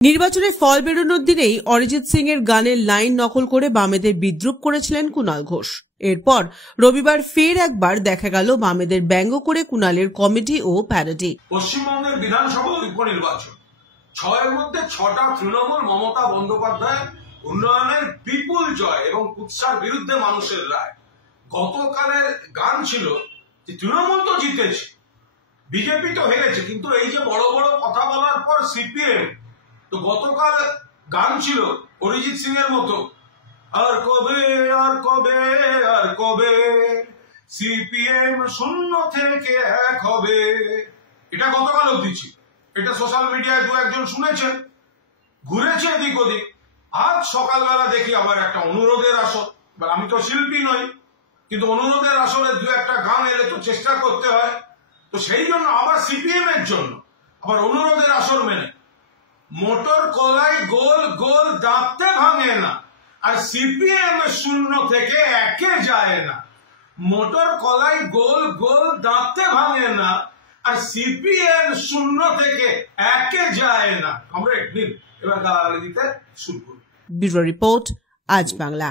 নির্বাচনের ফল বেরোনোর দিনেই অরিজিৎ সিং এর গানের লাইন নকল করে বামেদের বিদ্রুপ করেছিলেন কুণাল ঘোষ। এরপর রবিবার ফের একবার দেখা গেল বামেদের ব্যঙ্গ করে কুণালের কমেডি ও প্যারোডি। পশ্চিমবঙ্গের বিধানসভা উপনির্বাচন 6-এর মধ্যে 6টা তৃণমূল মমতা বন্দ্যোপাধ্যায় উন্নয়নের বিপুল জয় এবং কুৎসার বিরুদ্ধে মানুষের রায়। গতকালের গান ছিল যে তৃণমূল তো জিতেছে, বিজেপি তো হেরেছে, কিন্তু এই যে বড় বড় কথা বলার পর সিপিএম, তো গতকাল গান ছিল অরিজিৎ সিং এর মতো, আর কবে আর কবে আর কবে সিপিএম শূন্য থেকে এক হবে। এটা গতকাল অবধি ছিল, এটা সোশ্যাল মিডিয়ায় দু একজন শুনেছেন, ঘুরেছে এদিক ওদিক। আজ সকালবেলা দেখি আবার একটা অনুরোধের আসর। আমি তো শিল্পী নই, কিন্তু অনুরোধের আসরে দু একটা গান এলে তো চেষ্টা করতে হয়, তো সেই জন্য আবার সিপিএম এর জন্য আবার অনুরোধের আসর মেনে মোটর কলাই গোল গোল দাঁতে ভাঙে না, আর সিপিএম শূন্য থেকে একে যায় না। মোটর কলাই গোল গোল দাঁতে ভাঙে না, আর সিপিএম শূন্য থেকে একে যায় না। আমরা একদিন এবার গালাগালি দিতে শুরু করি। ব্যুরো রিপোর্ট, আজ বাংলা।